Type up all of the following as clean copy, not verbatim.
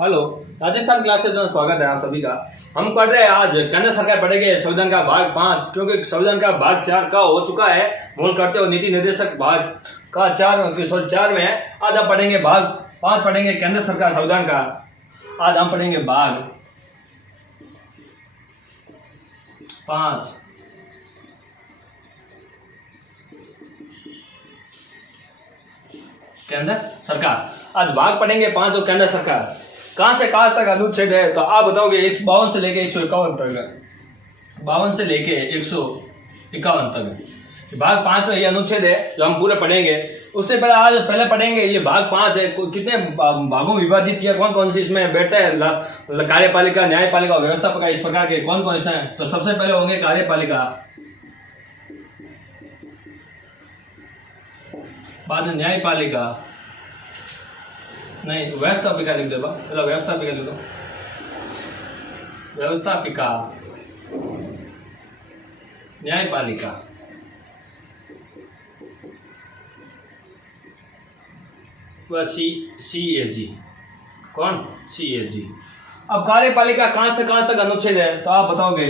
Hello. Rajasthan classes में स्वागत है आप सभी का। हम पढ़ रहे हैं आज केंद्र सरकार पढ़ेंगे संविधान का भाग 5, क्योंकि संविधान का भाग 4 का हो चुका है। मूल करते हो नीति निर्देशक भाग का 4 में है। आज हम पढ़ेंगे भाग 5, पढ़ेंगे केंद्र सरकार संविधान का। आज हम पढ़ेंगे भाग 5। केंद्र सरकार। आज भाग पढ़ेंगे 5 और केंद्र सरकार। कहां से कहां तक अनुच्छेद है तो आप बताओगे 152 से लेके 151 तक। 52 से लेके 151 तक भाग 5 में ये अनुच्छेद है जो हम पूरे पढ़ेंगे। उससे पहले आज पढ़ेंगे ये भाग 5 है, कितने भागों में विभाजित किया, कौन कौन से इसमें बैठते हैं, कार्यपालिका, न्यायपालिका और व्यवस्थापिका, इस प्रकार के कौन कौन से हैं। तो सबसे पहले होंगे कार्यपालिका, बाद में न्यायपालिका, नहीं व्यवस्थापिका लिख दो, चलो व्यवस्थापिका लिख दो, व्यवस्थापिका, न्यायपालिका, CAG, कौन CAG। अब कार्यपालिका कहां से कहां तक अनुच्छेद है तो आप बताओगे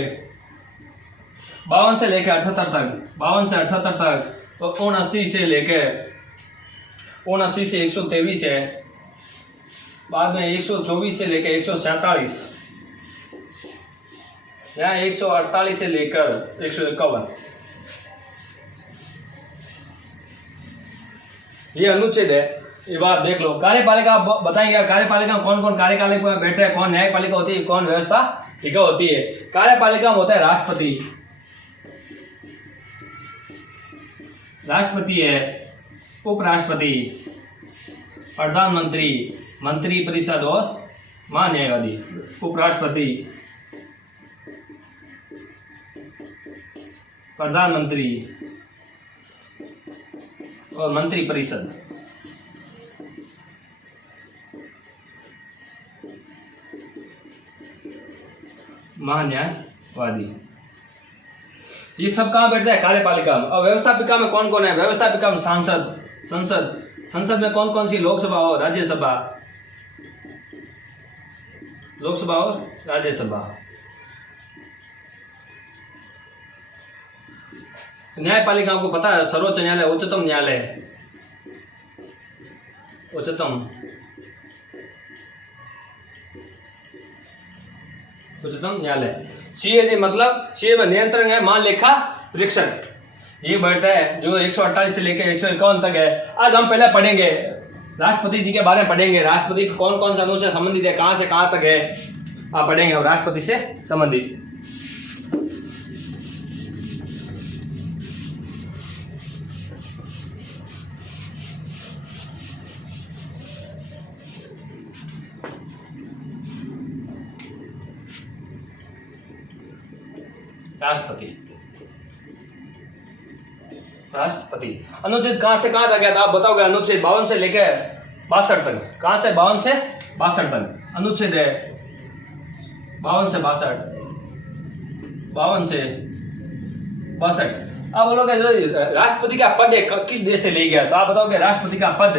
52 से लेकर 78 तक, 52 से 78 तक, तो 79 से लेकर 79 से 123 है, बाद में 124 से लेकर 147, यहाँ 148 से लेकर 151, ये अनुच्छेद है। ये बात देख लो। कार्यपालिका बताएंगे कार्यपालिका में कौन कौन कार्यपालिका में बैठे हैं, कौन न्यायपालिका होती है, कौन व्यवस्थापिका होती है। कार्यपालिका में होता है राष्ट्रपति, राष्ट्रपति है, उपराष्ट्रपति, प्रधानमंत्री, मंत्री परिषद और महान्यायवादी। उपराष्ट्रपति, प्रधानमंत्री और मंत्री परिषद। महान्यायवादी, ये सब कहाँ बैठता है कार्यपालिका में। और व्यवस्थापिका में कौन कौन है। व्यवस्थापिका में सांसद, संसद, संसद में कौन कौन सी लोकसभा और राज्यसभा, लोकसभा और राज्यसभा। न्यायपालिका को पता है, सर्वोच्च न्यायालय, उच्चतम न्यायालय, उच्चतम न्यायालय। CAG मतलब CA में नियंत्रण है, मान लेखा परीक्षक, ये बैठता है जो 148 से लेकर 151 तक है। आज हम पहले पढ़ेंगे राष्ट्रपति जी के बारे में पढ़ेंगे। राष्ट्रपति के कौन कौन सा अनुच्छेद संबंधित है, कहां से कहां तक है, आप पढ़ेंगे। और राष्ट्रपति से संबंधित राष्ट्रपति अनुच्छेद कहां से कहां तक है तो आप बताओगे अनुच्छेद 52 से लेकर 62 तक। कहां से 52 से 62 तक अनुच्छेद है। 52 से 62, 52 से 62। अब बोलोगे राष्ट्रपति का पद है किस देश से ले गया तो आप बताओगे राष्ट्रपति का पद,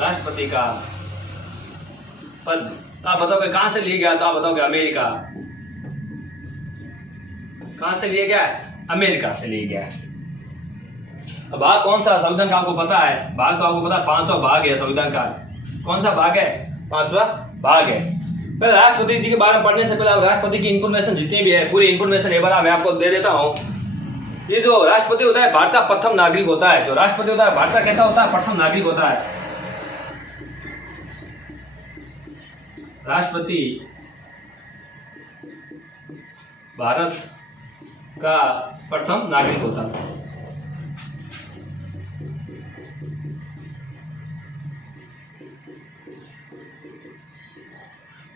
राष्ट्रपति का पद आप बताओगे कहां से लिया गया तो आप बताओगे अमेरिका। कहां से लिया गया, अमेरिका से लिया गया। अब भाग कौन सा संविधान का आपको पता है, भाग तो आपको पता है 5वां भाग है संविधान का। कौन सा भाग है, 5वां भाग है। पहले राष्ट्रपति जी के बारे में पढ़ने से पहले राष्ट्रपति की इंफॉर्मेशन जितनी भी है पूरी इंफॉर्मेशन एक बार मैं आपको दे देता हूं। ये जो राष्ट्रपति होता है भारत का प्रथम नागरिक होता है। जो राष्ट्रपति होता है भारत का कैसा होता है, प्रथम नागरिक होता है। राष्ट्रपति भारत का प्रथम नागरिक होता है।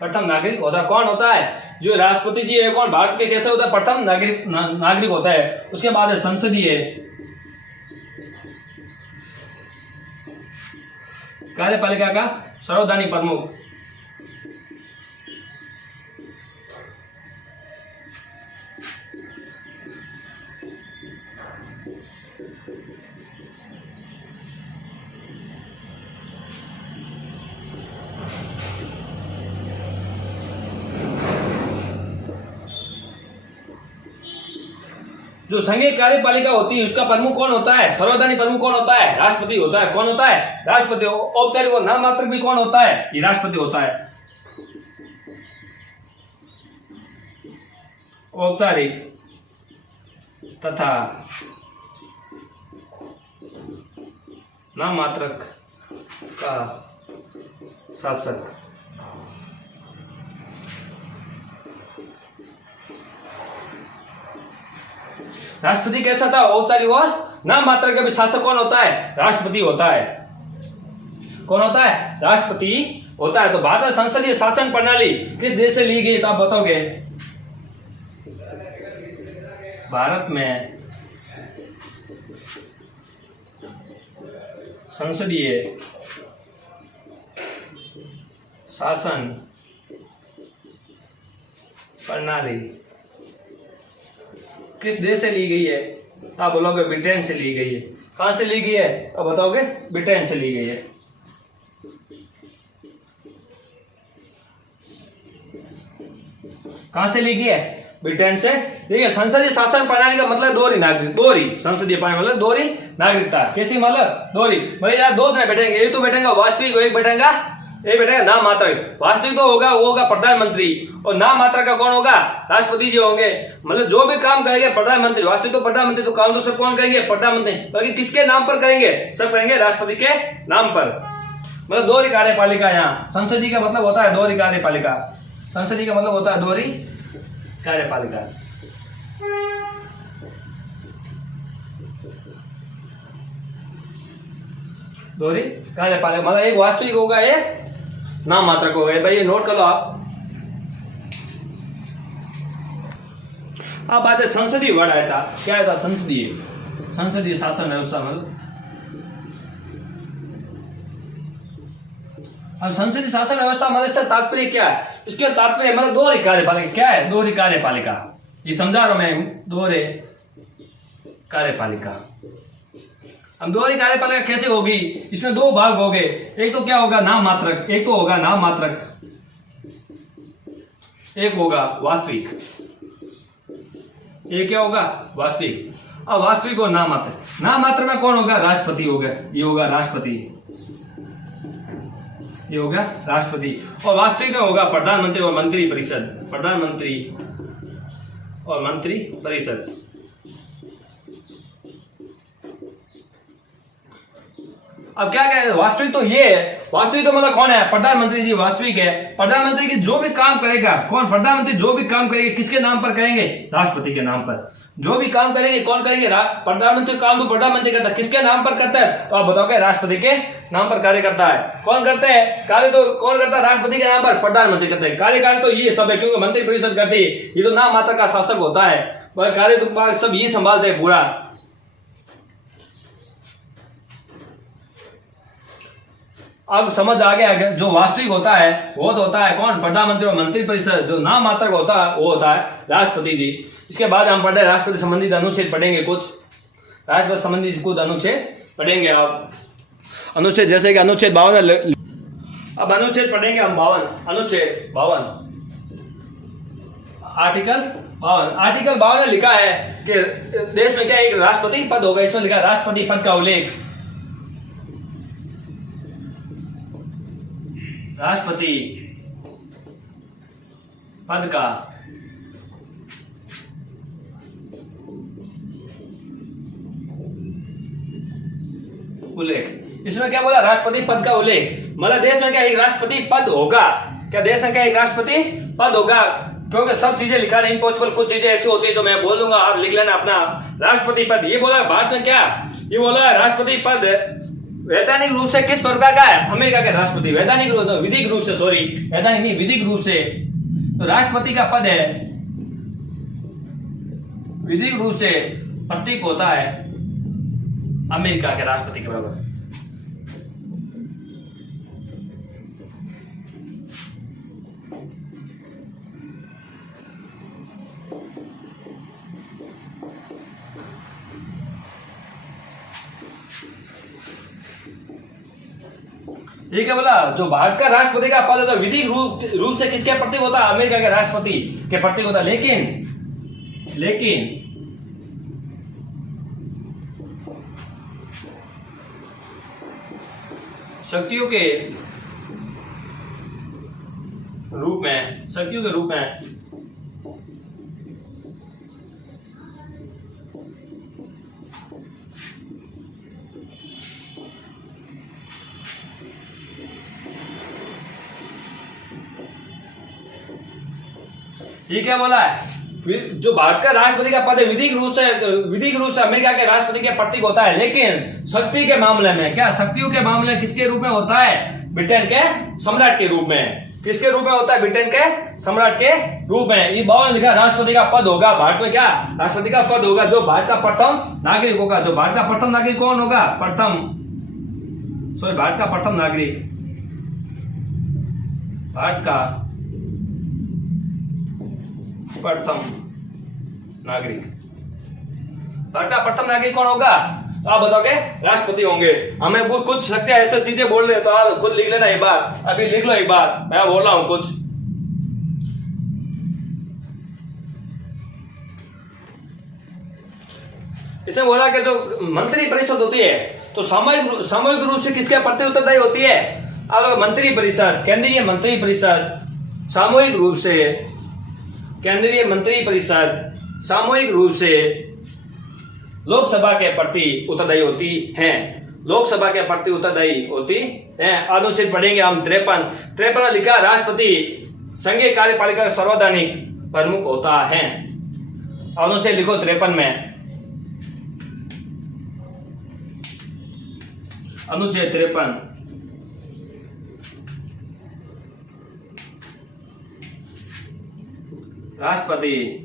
प्रथम नागरिक होता है। कौन होता है, जो राष्ट्रपति जी है कौन, भारत के कैसे होता है, प्रथम नागरिक होता है। उसके बाद है संसदीय कार्यपालिका का सर्वोच्च प्रमुख, जो संघीय कार्यपालिका होती है उसका प्रमुख कौन होता है? सर्वोदनी प्रमुख कौन होता है? राष्ट्रपति होता है। कौन होता है? राष्ट्रपति। औपचारिक और नाममात्रक भी कौन होता है? ये राष्ट्रपति होता है। औपचारिक तथा नाममात्रक का शासक राष्ट्रपति कैसा था? औपचारिक और नाममात्रक का भी शासक कौन होता है? राष्ट्रपति होता है। कौन होता है? राष्ट्रपति होता है। तो भारत संसदीय शासन प्रणाली किस देश से ली गई तो आप बताओगे? भारत में संसदीय शासन प्रणाली किस देश से ली गई है? आप बोलोगे ब्रिटेन से ली गई है। कहां से ली गई है? तो बताओगे ब्रिटेन से ली गई है। कहां से ली गई है? ब्रिटेन से। देखिए संसदीय शासन प्रणाली का मतलब दोहरी नागरिक, दोहरी संसदीय प्रणाली मतलब दोहरी नागरिकता। कैसी मतलब? दोहरी मतलब यार दो जने बैठेंगे, एक तो बैठेगा वास्तविक, एक बैठेगा नाम मात्रक। वास्तविक तो होगा वो होगा प्रधानमंत्री और नाम मात्रा का कौन होगा? राष्ट्रपति जी होंगे। मतलब जो भी काम करेंगे प्रधानमंत्री, वास्तविक तो प्रधानमंत्री, तो काम तो सब कौन करेंगे? प्रधानमंत्री। बाकी किसके नाम पर करेंगे? सब करेंगे राष्ट्रपति के नाम पर। मतलब दोहरी कार्यपालिका। यहाँ संसदीय का मतलब होता है दोहरी कार्यपालिका। संसदीय का मतलब होता है दोहरी कार्यपालिका। दोहरी कार्यपालिका मतलब एक वास्तविक होगा, एक नाम मात्रक हो गए। भाई ये नोट कर लो आप। अब बात है संसदीय वर्ड आया था। क्या आया था? संसदीय शासन व्यवस्था। मतलब अब संसदीय शासन व्यवस्था मतलब इसका तात्पर्य क्या है? इसके तात्पर्य मतलब दोहरी कार्यपालिका। क्या है? दोहरी कार्यपालिका। ये समझा रहा हूं मैं, दोहरे कार्यपालिका। अब दोहरी कार्यपालिका कैसे होगी? इसमें दो भाग हो गए। एक तो क्या होगा? नाम मात्रक। एक तो होगा नाम मात्रक, एक होगा वास्तविक। एक क्या होगा? वास्तविक। अब वास्तविक और नाम मात्रक। नाम मात्र में कौन होगा? राष्ट्रपति होगा। ये होगा राष्ट्रपति, ये होगा राष्ट्रपति। और वास्तविक में होगा प्रधानमंत्री और मंत्री परिषद। प्रधानमंत्री और मंत्री परिषद। अब क्या कह रहे हैं? वास्तविक तो ये है। वास्तविक तो मतलब कौन है? प्रधानमंत्री जी वास्तविक है। प्रधानमंत्री की जो भी काम करेगा कौन? प्रधानमंत्री जो भी काम करेंगे किसके नाम पर करेंगे? राष्ट्रपति के नाम पर। जो भी काम करेंगे कौन करेंगे? प्रधानमंत्री। काम तो प्रधानमंत्री करता है, किसके नाम पर करता है? तो आप बताओगे राष्ट्रपति के नाम पर कार्य करता है। कौन करते हैं कार्य? तो कौन करता है? राष्ट्रपति के नाम पर प्रधानमंत्री करते हैं। कार्यकाल तो ये सब है, क्योंकि मंत्री परिषद करती है। ये तो नाम मात्र का शासक होता है, पर कार्य तो सब ये संभालते हैं पूरा। अब समझ आ गया। जो वास्तविक होता है वो तो होता है कौन? प्रधानमंत्री और मंत्री परिषद। जो नाम मात्र का होता है वो होता है राष्ट्रपति जी। इसके बाद हम पढ़े राष्ट्रपति संबंधित अनुच्छेद पढ़ेंगे। कुछ राष्ट्रपति संबंधित कुछ अनुच्छेद पढ़ेंगे आप। अनुच्छेद जैसे कि अनुच्छेद 52। अब अनुच्छेद पढ़ेंगे हम 52। अनुच्छेद 52, आर्टिकल 52। आर्टिकल 52 में लिखा है कि देश में क्या एक राष्ट्रपति पद होगा। इसमें लिखा राष्ट्रपति पद का उल्लेख। राष्ट्रपति पद का उल्लेख। इसमें क्या बोला? राष्ट्रपति पद का उल्लेख। मतलब देश में क्या एक राष्ट्रपति पद होगा? क्या देश में क्या एक राष्ट्रपति पद होगा? क्योंकि सब चीजें लिखा है इम्पॉसिबल। कुछ चीजें ऐसी होती है जो मैं बोल दूंगा, आप लिख लेना अपना। राष्ट्रपति पद ये बोला। भारत में क्या ये बोला? राष्ट्रपति पद वैधानिक रूप से किस प्रकार का है? अमेरिका के राष्ट्रपति। वैधानिक रूप से, विधिक रूप से, सॉरी वैधानिक नहीं, विधिक रूप से तो राष्ट्रपति का पद है, विधिक रूप से प्रतीक होता है अमेरिका के राष्ट्रपति के बराबर। ठीक है बोला। जो भारत का राष्ट्रपति का पद होता है विधिक रूप से किसके प्रतीक होता है? अमेरिका के राष्ट्रपति के प्रतीक होता है। लेकिन शक्तियों के रूप में, शक्तियों के रूप में ये क्या बोला है? जो भारत का राष्ट्रपति का पद है विधिक रूप से अमेरिका के राष्ट्रपति के प्रतीक होता है, लेकिन शक्ति के मामले में क्या, शक्तियों के मामले में किसके रूप में होता है? ब्रिटेन के सम्राट के रूप में। किसके रूप में होता है? ब्रिटेन के सम्राट के रूप में। ये 52 लिखा राष्ट्रपति का पद होगा भारत में, क्या राष्ट्रपति का पद होगा जो भारत का प्रथम नागरिक होगा। जो भारत का प्रथम नागरिक कौन होगा? भारत का प्रथम नागरिक, भारत का प्रथम नागरिक, भारत का प्रथम नागरिक कौन होगा? तो आप बताओगे राष्ट्रपति होंगे। हमें कुछ शक्तियां ऐसी चीजें बोल रहे तो आप खुद लिख लेना एक बार, अभी लिख लो एक बार, मैं बोल रहा हूं कुछ। इसमें बोला कि जो मंत्री परिषद होती है तो सामूहिक रूप से किसके प्रति उत्तरदायी होती है? अब मंत्री परिषद, केंद्रीय मंत्री परिषद सामूहिक रूप से, केंद्रीय मंत्री परिषद सामूहिक रूप से लोकसभा के प्रति उत्तरदायी होती है, लोकसभा के प्रति उत्तरदायी होती है। अनुच्छेद पढ़ेंगे हम 53 में लिखा राष्ट्रपति संघीय कार्यपालिका का सर्वैधानिक प्रमुख होता है। अनुच्छेद लिखो 53 में, अनुच्छेद 53 राष्ट्रपति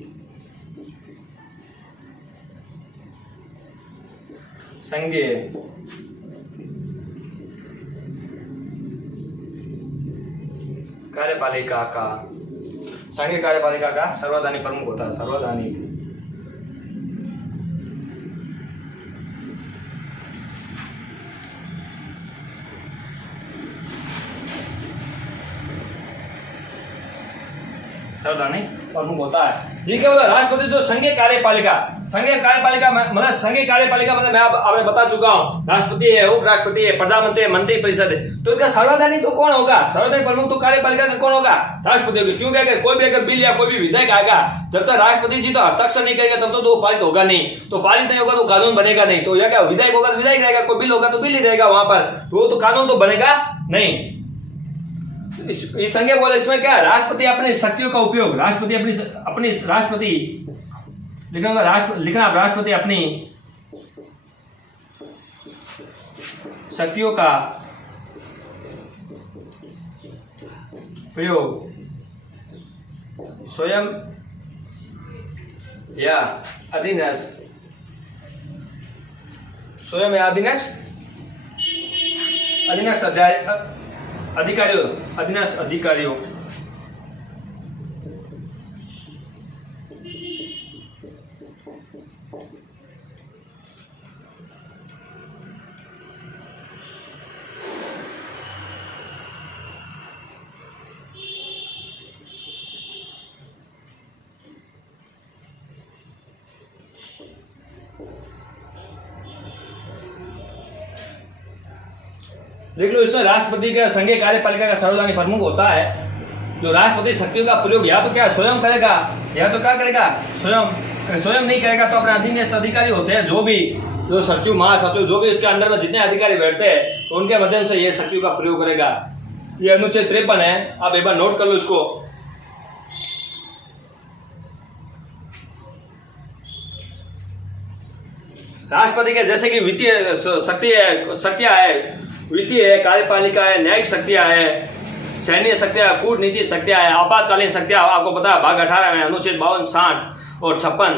संघीय कार्यपालिका का सर्वैधानिक प्रमुख होता है, सर्वैधानिक। सर्वैधानिक प्रमुख होता है। ये क्या होता है? राष्ट्रपति जो संघीय कार्यपालिका मतलब संघीय कार्यपालिका मतलब मैं आपने बता चुका हूँ, राष्ट्रपति है, उपराष्ट्रपति है, प्रधानमंत्री है, मंत्री परिषद है। तो इसका सर्वैधानिक तो कौन होगा? सर्वैधानिक प्रमुख तो कार्यपालिका का कौन होगा? राष्ट्रपति होगा। क्योंकि अगर कोई भी अगर बिल या कोई भी विधेयक आएगा, जब तक राष्ट्रपति जी तो हस्ताक्षर नहीं करेगा तब तो पारित होगा नहीं, तो पारित नहीं होगा तो कानून बनेगा नहीं। तो यह क्या, विधेयक होगा तो विधेयक रहेगा, कोई बिल होगा तो बिल ही रहेगा वहां पर, तो कानून तो बनेगा नहीं। इस संज्ञा बोले इसमें क्या, राष्ट्रपति अपनी शक्तियों का उपयोग, राष्ट्रपति अपनी राष्ट्रपति लिखना राष्ट्रपति अपनी शक्तियों का प्रयोग स्वयं या अधीनस्थ अधिकारियों देख लो। इसमें राष्ट्रपति का संघीय कार्यपालिका का सर्वैधानिक प्रमुख होता है। जो राष्ट्रपति शक्तियों का प्रयोग या तो क्या स्वयं करेगा या तो क्या करेगा, स्वयं नहीं करेगा तो अपने अधीनस्थ अधिकारी होते हैं, जो सचिव, महासचिव, जो भी इसके अंदर में जितने अधिकारी बैठते हैं तो उनके माध्यम से ये शक्तियों का प्रयोग करेगा। ये अनुच्छेद 53 है, आप एक बार नोट कर लो इसको। राष्ट्रपति के जैसे कि वित्तीय शक्तियां है, वित्तीय है, कार्यपालिका है, न्यायिक शक्तियां है, सैन्य शक्तियां, कूटनीति शक्तियां है, आपातकालीन शक्तियां, आपको पता है भाग 18 में अनुच्छेद 52, 60 और 56।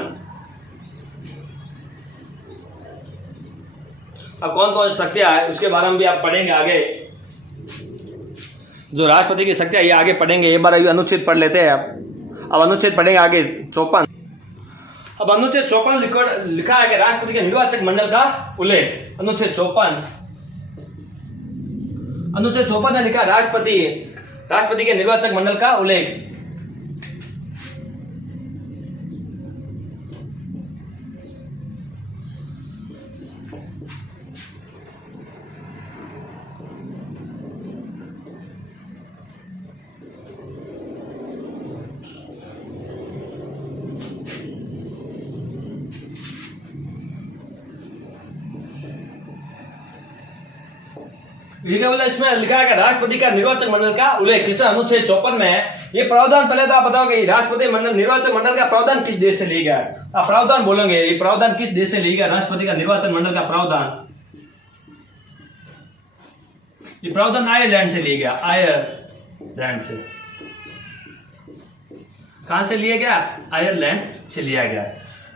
अब कौन कौन शक्तियां है उसके बारे में भी आप पढ़ेंगे आगे। जो राष्ट्रपति की शक्तियां ये आगे पढ़ेंगे, एक बार अभी अनुच्छेद पढ़ लेते हैं। अब अनुच्छेद पढ़ेंगे आगे 54। अब अनुच्छेद 54 लिखा है कि राष्ट्रपति के निर्वाचक मंडल का उल्लेख। अनुच्छेद 54 में लिखा राष्ट्रपति के निर्वाचक मंडल का उल्लेख। ठीक है, बोला इसमें लिखा है कि राष्ट्रपति का निर्वाचन मंडल का उल्लेख किस अनुच्छेद 54 में है। ये प्रावधान पहले तो आप बताओगे राष्ट्रपति मंडल निर्वाचन मंडल का प्रावधान किस देश से लिया गया है। आप प्रावधान बोलेंगे, ये प्रावधान किस देश से लिया गया राष्ट्रपति का निर्वाचन मंडल का प्रावधान। ये प्रावधान आयरलैंड से लिया गया, आयरलैंड से। कहां से लिया गया? आयरलैंड से लिया गया।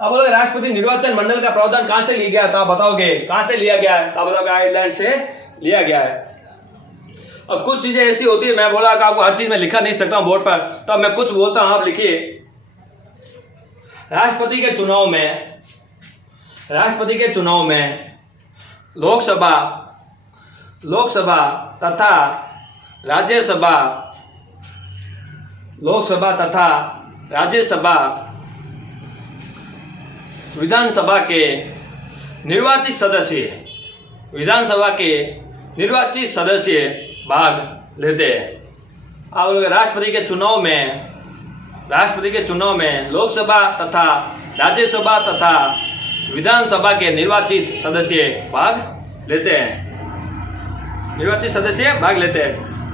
अब बोलोगे राष्ट्रपति निर्वाचन मंडल का प्रावधान कहां से लिया गया, तो आप बताओगे कहां से लिया गया है, आप बताओगे आयरलैंड से लिया गया है। अब कुछ चीजें ऐसी होती है, मैं बोला कि आपको हर चीज में लिखा नहीं सकता हूं बोर्ड पर, तो अब मैं कुछ बोलता हूं, आप लिखिए। राष्ट्रपति के चुनाव में लोकसभा तथा राज्यसभा विधानसभा के निर्वाचित सदस्य भाग लेते हैं। आप लोग राष्ट्रपति के चुनाव में लोकसभा तथा राज्यसभा तथा विधानसभा के निर्वाचित सदस्य भाग लेते हैं।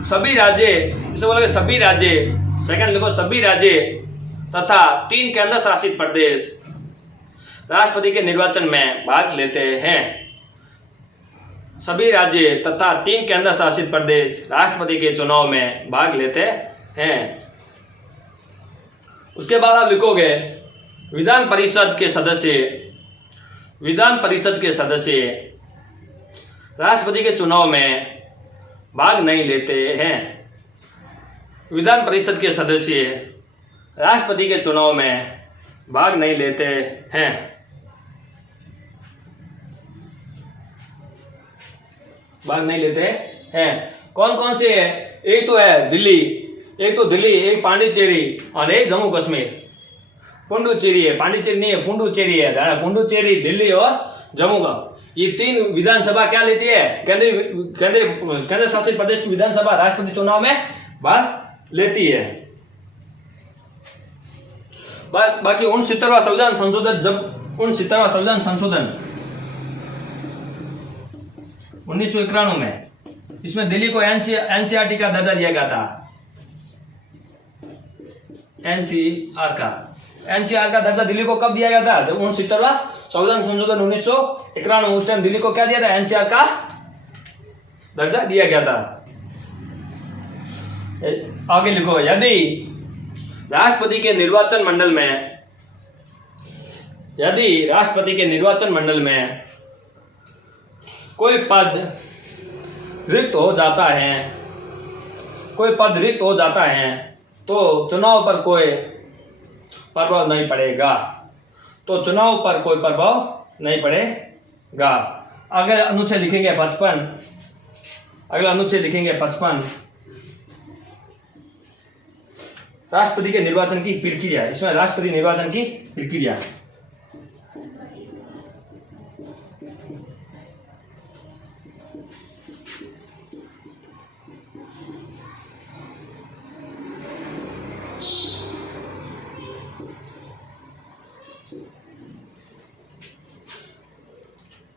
सभी राज्य, इसे बोलोगे सभी राज्य, सेकंड लिखो, सभी राज्य तथा 3 केंद्र शासित प्रदेश राष्ट्रपति के निर्वाचन में भाग लेते हैं। सभी राज्य तथा 3 केंद्र शासित प्रदेश राष्ट्रपति के चुनाव में भाग लेते हैं। उसके बाद आप लिखोगे विधान परिषद के सदस्य राष्ट्रपति के चुनाव में भाग नहीं लेते हैं। विधान परिषद के सदस्य राष्ट्रपति के चुनाव में भाग नहीं लेते हैं। कौन कौन से है? एक तो है दिल्ली, एक पांडिचेरी और एक जम्मू कश्मीर। पुडुचेरी है, पांडिचेरी नहीं है, पुडुचेरी है। पुडुचेरी, दिल्ली और जम्मू का, ये 3 विधानसभा क्या लेती है? केंद्र शासित प्रदेश की विधानसभा राष्ट्रपति चुनाव में भाग लेती है। बाकी 69वां संविधान संशोधन 1991 में, इसमें दिल्ली को एनसीआरटी का दर्जा दिया गया था। एनसीआर का दर्जा दिल्ली को कब दिया गया था? जब 69वां संविधान संशोधन 1991, उस टाइम दिल्ली को क्या दिया था? एनसीआर का दर्जा दिया गया था। आगे लिखो, यदि राष्ट्रपति के निर्वाचन मंडल में कोई पद रिक्त हो जाता है तो चुनाव पर कोई प्रभाव नहीं पड़ेगा। अगला अनुच्छेद लिखेंगे 55। राष्ट्रपति के निर्वाचन की प्रक्रिया, इसमें राष्ट्रपति निर्वाचन की प्रक्रिया।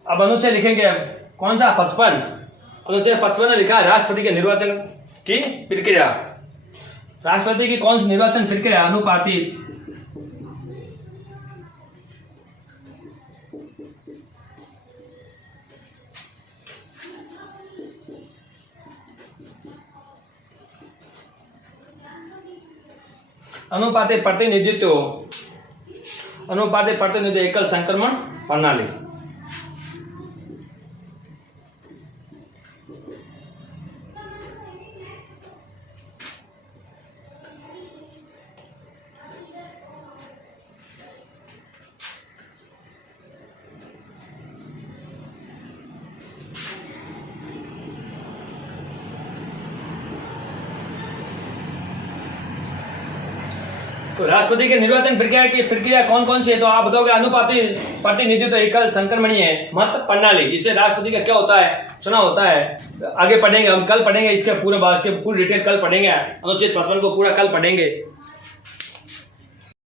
अब अनुच्छेद लिखेंगे कौन सा? 55। अनुच्छेद 55 ने लिखा है राष्ट्रपति के निर्वाचन की प्रक्रिया। राष्ट्रपति की कौन सी निर्वाचन प्रक्रिया? अनुपातिक प्रतिनिधित्व एकल संक्रमण प्रणाली। तो राष्ट्रपति के निर्वाचन प्रक्रिया कौन कौन सी है? तो आप बताओगे अनुपातिक प्रतिनिधित्व एकल संक्रमणीय मत प्रणाली। इससे राष्ट्रपति का क्या होता है? चुनाव होता है। आगे पढ़ेंगे, हम कल पढ़ेंगे इसके पूरे डिटेल कल पढ़ेंगे। अनुच्छेद 55 को पूरा कल पढ़ेंगे।